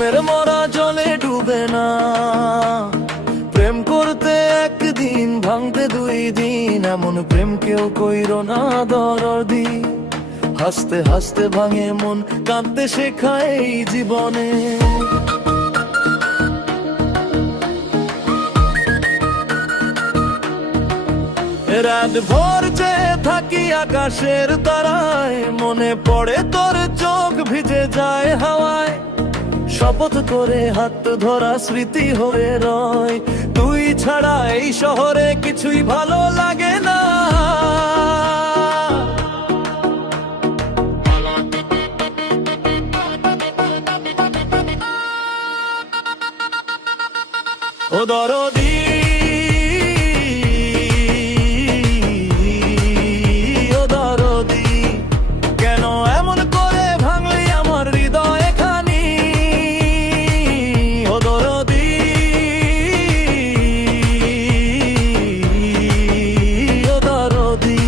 প্রেমের মরা জলে ডুবে না, প্রেম করতে একদিন ভাঙতে 2 দিন, এমন প্রেম কেউ কইরো না দরদি। হাসতে হাসতে ভাঙে মন, কাঁদতে শেখায় এই জীবনে। রাত ভোর চেয়ে থাকি আকাশের তারায়, মনে পড়ে তোর চোখ ভিজে যায় হাওয়ায়। শপথ করে হাত ধরা স্মৃতি হয়ে রয়, তুই ছাড়া এই শহরে কিছুই ভালো লাগে না। ও দরদি, ও দরদি, কেন এমন করে ভাঙলি আমার হৃদয় খানি। ও দরদি, ও দরদি,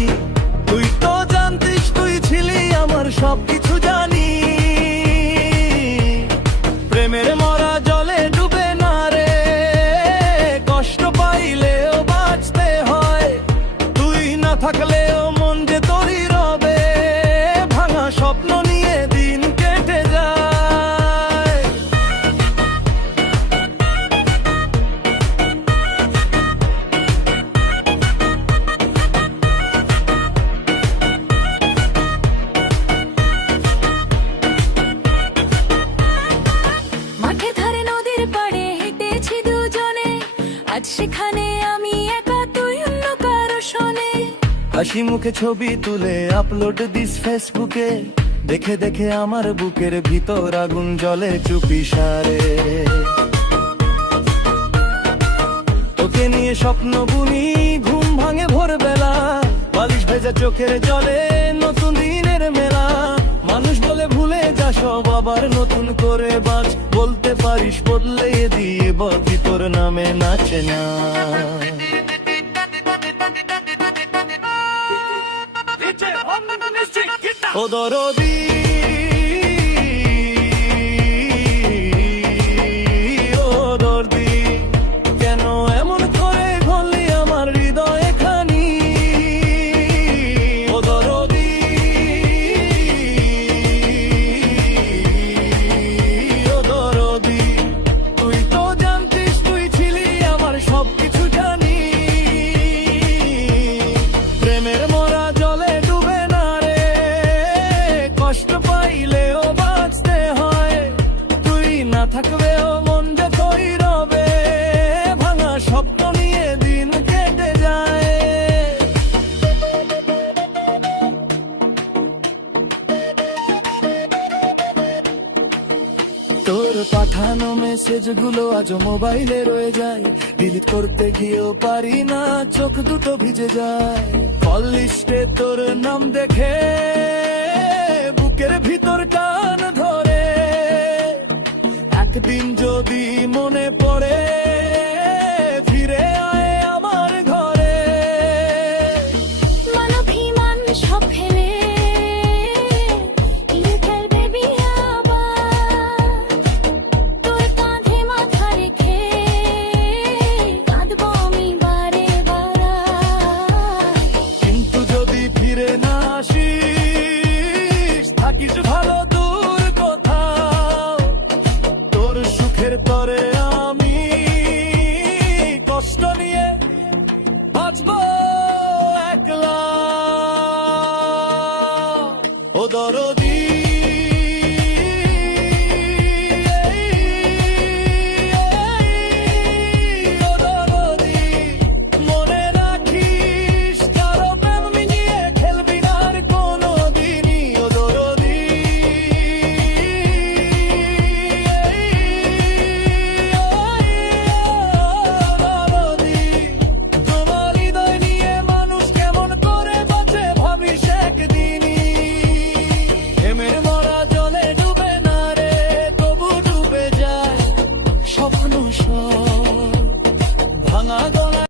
তুই তো জানতিস, তুই ছিলি আমার সবকিছু জানি। প্রেমের মরা জলে ডুবে না রে, কষ্ট পাইলেও বাঁচতে হয়। তুই না থাকলেও মন যে তোরই রবে, ভাঙা স্বপ্ন নিয়ে দিন কেটে যায়। মাঠে ধারে নদীর পাড়ে হেঁটেছি দুজনে, আজ সেখানে আমি একা, তুই অন্য কারো শোনে। হাসি মুখে ছবি তুলে আপলোড দিস ফেসবুকে, দেখে দেখে আমার বুকের ভিতর আগুন জ্বলে চুপি সারে। তোকে নিয়ে স্বপ্ন বুনি, ঘুম ভাঙে ভোরবেলা, বালিশ ভেজা চোখের জলে নতুন দিনের মেলা। মানুষ বলে ভুলে যা সব, আবার নতুন করে বাঁচ, বলতে পারিস বদলে দিয়ে বদি তোর নামে নাচে না। ও দরদি, ও দরদি, কেন এমন করে ঘনলি আমার হৃদয় খানি। ও দরদি, ও দরদি, তুই তো জানতিস, তুই ছিলি আমার সবকিছু জানি। প্রেমের মরা জলে ডুবে না রে, কষ্ট পাইলেও বাঁচতে হয়। তুই না থাকবেও মন যে তোই রবে, ভাঙা স্বপ্ন নিয়ে দিন কেটে যায়। তোর পাঠানো মেসেজ গুলো আজও মোবাইলে রয়ে যায়, ডিলিট করতে গিয়েও পারি না, চোখ দুটো ভিজে যায়। কল লিস্টে তোর নাম দেখে বুকের ভিতর টান ধরে, একদিন যদি মনে পড়ে